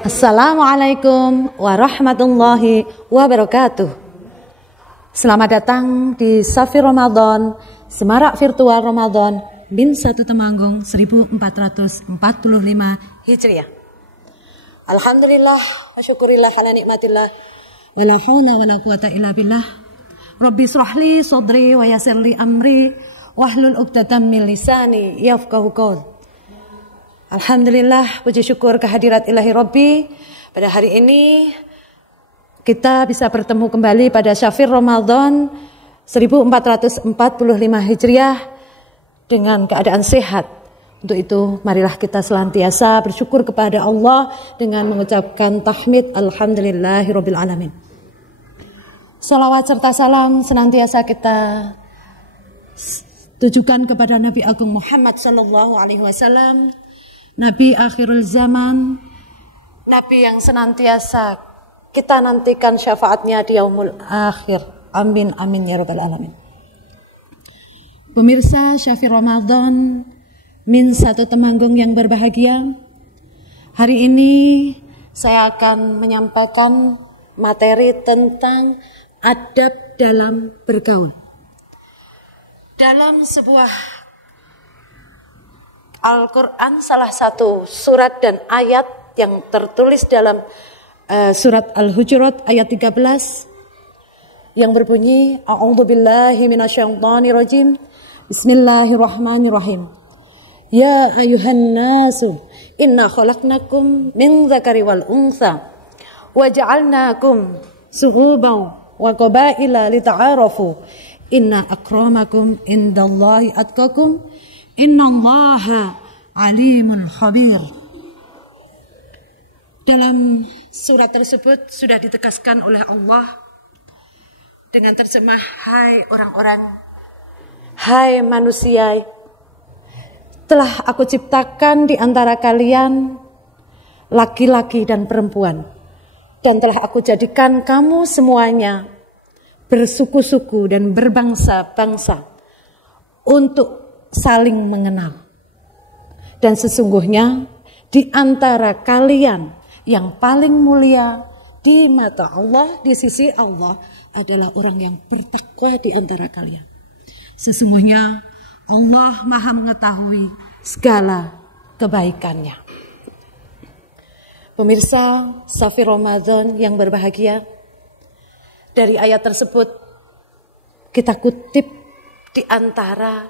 Assalamualaikum warahmatullahi wabarakatuh. Selamat datang di Safir Ramadan, Semarak Virtual Ramadan bin 1 Temanggung 1445 Hijriah. Alhamdulillah wa syukurillah ala nikmatillah wa la haula wa la quwata illa billah. Rabbi shrahli sadri wa yassirli amri wahlul 'uqdatam min lisani yafqahu qaul. Alhamdulillah, puji syukur kehadirat Ilahi Rabbi. Pada hari ini kita bisa bertemu kembali pada Syafir Ramadan 1445 Hijriah dengan keadaan sehat. Untuk itu marilah kita senantiasa bersyukur kepada Allah dengan mengucapkan tahmid alhamdulillahirabbil alamin. Salawat serta salam senantiasa kita tujukan kepada Nabi Agung Muhammad sallallahu alaihi wasallam, Nabi akhirul zaman, Nabi yang senantiasa kita nantikan syafaatnya di yaumul akhir. Amin amin ya rabbal alamin. Pemirsa Syafir Ramadan min 1 Temanggung yang berbahagia, hari ini saya akan menyampaikan materi tentang adab dalam bergaul. Dalam sebuah Al-Quran, salah satu surat dan ayat yang tertulis dalam surat Al-Hujurat ayat 13 yang berbunyi A'udzubillahi minasyaitonirrajim. Bismillahirrahmanirrahim. Ya ayuhan nasu inna khalaqnakum min dzakari wal untha wa ja'alnakum suhuban wa qabaila lita'arafu inna akramakum indallahi atqakum innallaha alimul khabir. Dalam surat tersebut sudah ditegaskan oleh Allah dengan terjemah, hai orang-orang, hai manusia, telah aku ciptakan di antara kalian laki-laki dan perempuan, dan telah aku jadikan kamu semuanya bersuku-suku dan berbangsa-bangsa untuk saling mengenal. Dan sesungguhnya di antara kalian yang paling mulia di mata Allah, di sisi Allah adalah orang yang bertakwa di antara kalian. Sesungguhnya Allah Maha mengetahui segala kebaikannya. Pemirsa Safir Ramadan yang berbahagia, dari ayat tersebut kita kutip di antara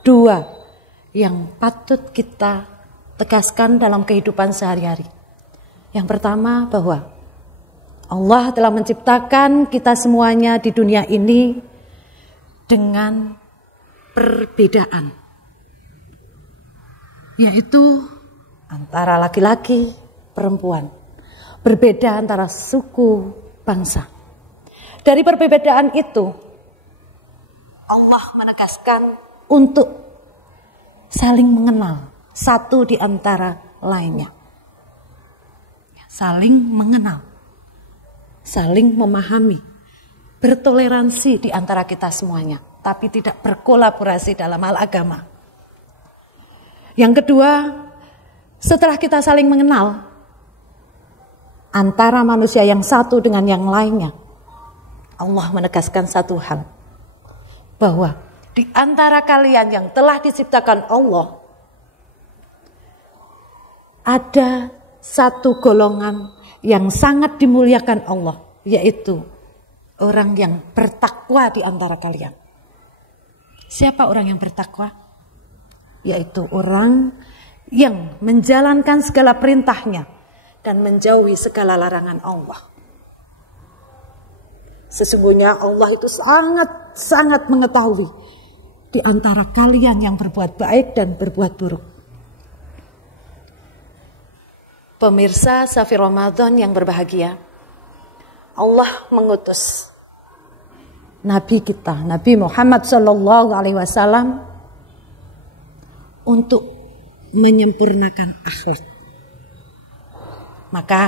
dua yang patut kita tegaskan dalam kehidupan sehari-hari. Yang pertama, bahwa Allah telah menciptakan kita semuanya di dunia ini dengan perbedaan, yaitu antara laki-laki, perempuan, berbeda antara suku, bangsa. Dari perbedaan itu Allah menegaskan untuk saling mengenal satu di antara lainnya. Saling mengenal, saling memahami, bertoleransi di antara kita semuanya, tapi tidak berkolaborasi dalam hal agama. Yang kedua, setelah kita saling mengenal antara manusia yang satu dengan yang lainnya, Allah menegaskan satu hal, bahwa di antara kalian yang telah diciptakan Allah, ada satu golongan yang sangat dimuliakan Allah, yaitu orang yang bertakwa di antara kalian. Siapa orang yang bertakwa? Yaitu orang yang menjalankan segala perintahnya dan menjauhi segala larangan Allah. Sesungguhnya Allah itu sangat mengetahui di antara kalian yang berbuat baik dan berbuat buruk. Pemirsa Safir Ramadan yang berbahagia, Allah mengutus Nabi kita, Nabi Muhammad sallallahu alaihi wasallam, untuk menyempurnakan akhlak. Maka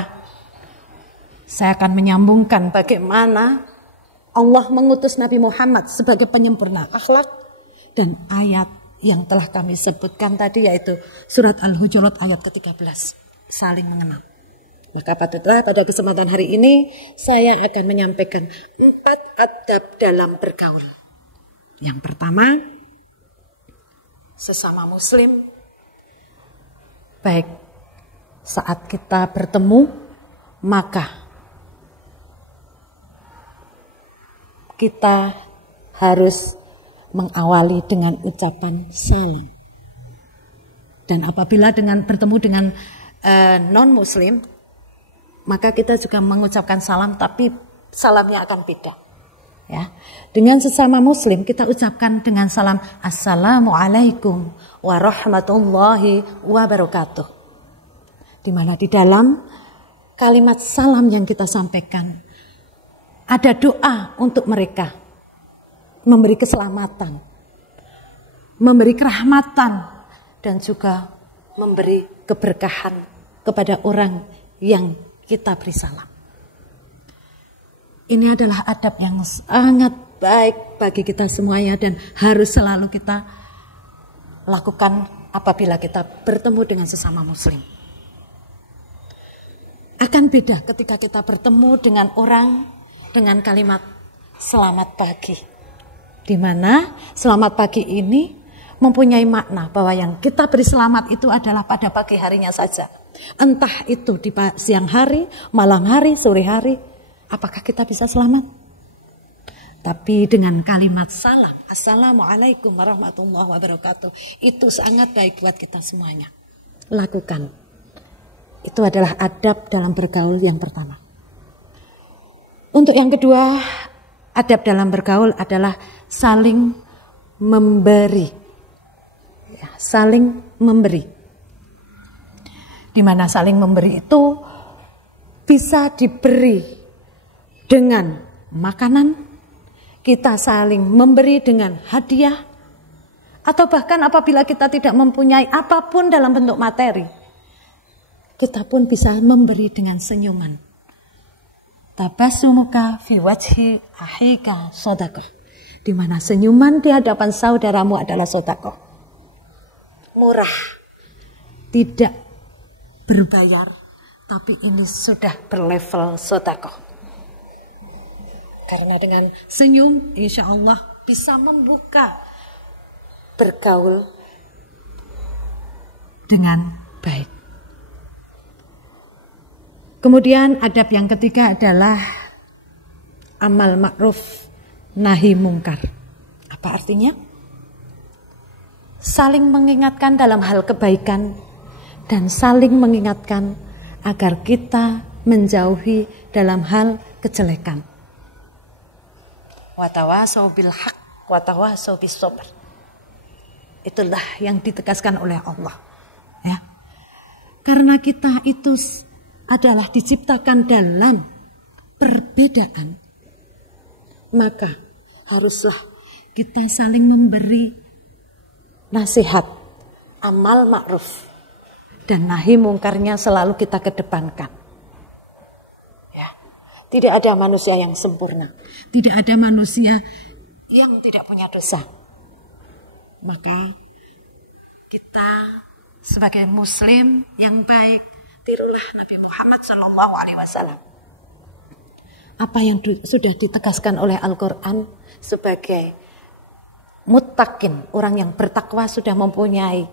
saya akan menyambungkan bagaimana Allah mengutus Nabi Muhammad sebagai penyempurna akhlak dan ayat yang telah kami sebutkan tadi, yaitu surat Al-Hujurat ayat ke-13, saling mengenal. Maka patutlah pada kesempatan hari ini saya akan menyampaikan 4 adab dalam bergaul. Yang pertama, sesama muslim, baik saat kita bertemu, maka kita harus mengawali dengan ucapan salam. Dan apabila bertemu dengan non-muslim, maka kita juga mengucapkan salam, tapi salamnya akan beda. Ya, dengan sesama muslim kita ucapkan dengan salam Assalamualaikum warahmatullahi wabarakatuh. Di mana di dalam kalimat salam yang kita sampaikan ada doa untuk mereka, memberi keselamatan, memberi kerahmatan, dan juga memberi keberkahan kepada orang yang kita beri salam. Ini adalah adab yang sangat baik bagi kita semuanya dan harus selalu kita lakukan apabila kita bertemu dengan sesama muslim. Akan beda ketika kita bertemu dengan orang dengan kalimat selamat pagi. Di mana selamat pagi ini mempunyai makna bahwa yang kita beri selamat itu adalah pada pagi harinya saja. Entah itu di siang hari, malam hari, sore hari, apakah kita bisa selamat? Tapi dengan kalimat salam, Assalamualaikum warahmatullahi wabarakatuh, itu sangat baik buat kita semuanya. Lakukan. Itu adalah adab dalam bergaul yang pertama. Untuk yang kedua, adab dalam bergaul adalah saling memberi. Ya, saling memberi. Di mana saling memberi itu bisa diberi dengan makanan, kita saling memberi dengan hadiah, atau bahkan apabila kita tidak mempunyai apapun dalam bentuk materi, kita pun bisa memberi dengan senyuman. Tabassumuka fi wajhi akhika shadaqah. Di mana senyuman di hadapan saudaramu adalah sedekah. Murah, tidak berbayar, tapi ini sudah berlevel sedekah. Karena dengan senyum, insya Allah bisa membuka bergaul dengan baik. Kemudian adab yang ketiga adalah amal ma'ruf nahi mungkar. Apa artinya? Saling mengingatkan dalam hal kebaikan dan saling mengingatkan agar kita menjauhi dalam hal kejelekan. Watawasau bil haq, watawasau bis sabr. Itulah yang ditegaskan oleh Allah. Ya. Karena kita itu adalah diciptakan dalam perbedaan, maka haruslah kita saling memberi nasihat, amal ma'ruf, dan nahi mungkarnya selalu kita kedepankan. Ya. Tidak ada manusia yang sempurna. Tidak ada manusia yang tidak punya dosa. Maka kita sebagai muslim yang baik, tirulah Nabi Muhammad SAW. Apa yang sudah ditegaskan oleh Al-Quran sebagai muttaqin, orang yang bertakwa sudah mempunyai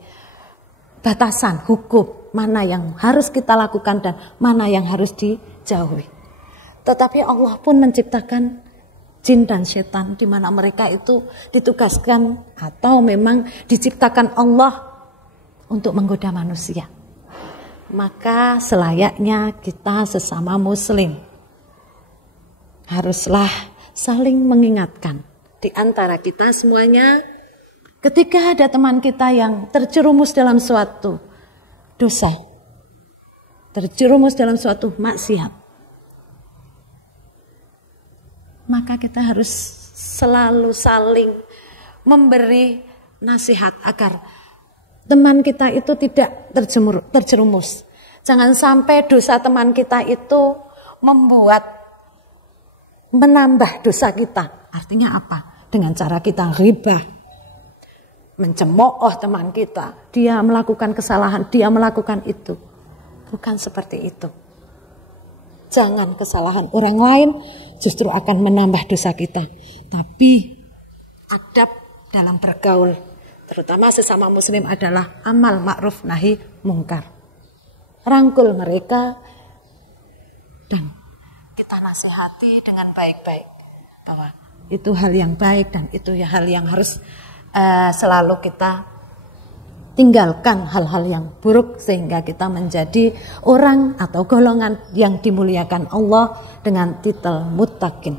batasan hukum mana yang harus kita lakukan dan mana yang harus dijauhi. Tetapi Allah pun menciptakan jin dan setan di mana mereka itu ditugaskan atau memang diciptakan Allah untuk menggoda manusia. Maka selayaknya kita sesama muslim haruslah saling mengingatkan di antara kita semuanya. Ketika ada teman kita yang terjerumus dalam suatu dosa, terjerumus dalam suatu maksiat, maka kita harus selalu saling memberi nasihat agar teman kita itu tidak terjerumus. Jangan sampai dosa teman kita itu menambah dosa kita. Artinya apa? Dengan cara kita ghibah, mencemooh teman kita, dia melakukan kesalahan, dia melakukan itu. Bukan seperti itu. Jangan kesalahan orang lain justru akan menambah dosa kita. Tapi adab dalam bergaul, terutama sesama muslim, adalah amal ma'ruf nahi mungkar. Rangkul mereka dan kita nasihati dengan baik-baik bahwa itu hal yang baik dan itu hal yang harus selalu kita tinggalkan hal-hal yang buruk sehingga kita menjadi orang atau golongan yang dimuliakan Allah dengan titel muttaqin.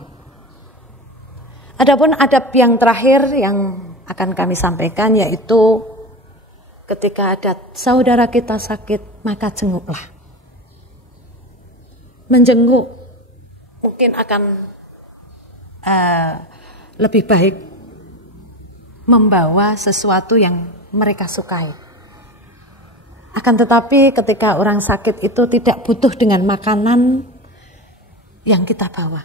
Adapun adab yang terakhir yang akan kami sampaikan yaitu ketika ada saudara kita sakit, maka jenguklah. Menjenguk mungkin akan lebih baik membawa sesuatu yang mereka sukai. Akan tetapi ketika orang sakit itu tidak butuh dengan makanan yang kita bawa.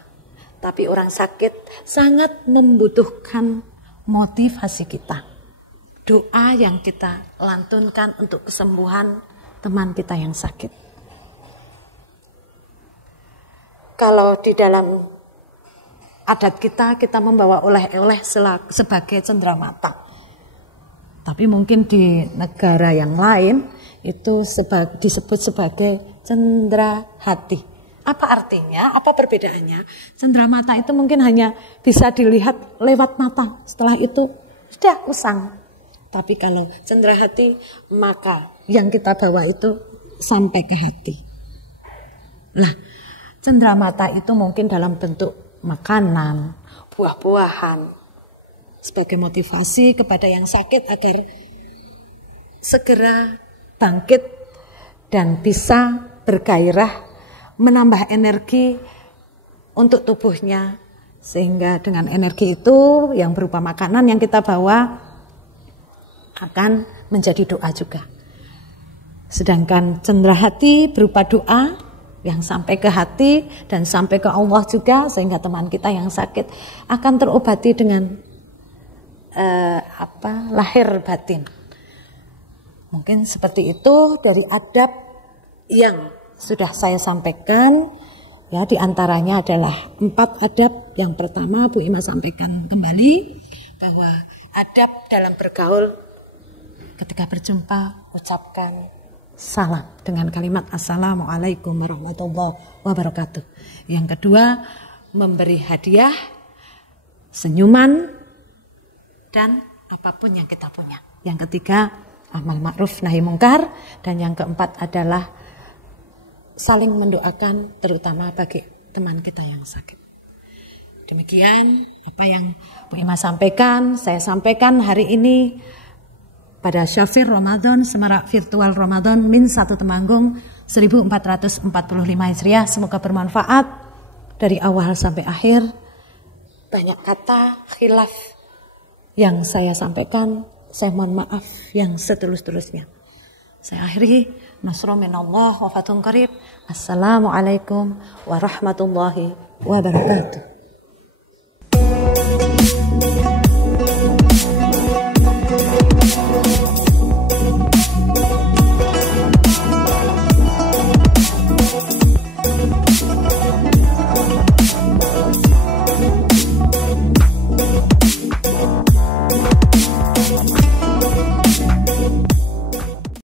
Tapi orang sakit sangat membutuhkan motivasi kita. Doa yang kita lantunkan untuk kesembuhan teman kita yang sakit. Kalau di dalam adat kita membawa oleh-oleh sebagai cenderamata. Tapi mungkin di negara yang lain itu disebut sebagai cendera hati. Apa artinya? Apa perbedaannya? Cendera mata itu mungkin hanya bisa dilihat lewat mata. Setelah itu sudah usang. Tapi kalau cendera hati, maka yang kita bawa itu sampai ke hati. Nah, cendera mata itu mungkin dalam bentuk makanan, buah-buahan, sebagai motivasi kepada yang sakit agar segera bangkit dan bisa bergairah, menambah energi untuk tubuhnya. Sehingga dengan energi itu yang berupa makanan yang kita bawa akan menjadi doa juga. Sedangkan cendera hati berupa doa yang sampai ke hati dan sampai ke Allah juga, sehingga teman kita yang sakit akan terobati dengan lahir batin. Mungkin seperti itu dari adab yang sudah saya sampaikan. Ya, di antaranya adalah 4 adab. Yang pertama Bu Ima sampaikan kembali bahwa adab dalam bergaul, ketika berjumpa ucapkan salam dengan kalimat Assalamualaikum warahmatullahi wabarakatuh. Yang kedua, memberi hadiah, senyuman, dan apapun yang kita punya. Yang ketiga, amal ma'ruf nahi mungkar. Dan yang keempat adalah saling mendoakan, terutama bagi teman kita yang sakit. Demikian apa yang Bu Ima sampaikan, saya sampaikan hari ini pada Syafir Ramadan, Semarak Virtual Ramadan Min 1 Temanggung 1445 Hijriah. Semoga bermanfaat dari awal sampai akhir. Banyak kata khilaf yang saya sampaikan, saya mohon maaf yang setulus-tulusnya. Saya akhiri, nasrun minallah wa fathun qarib. Assalamualaikum warahmatullahi wabarakatuh.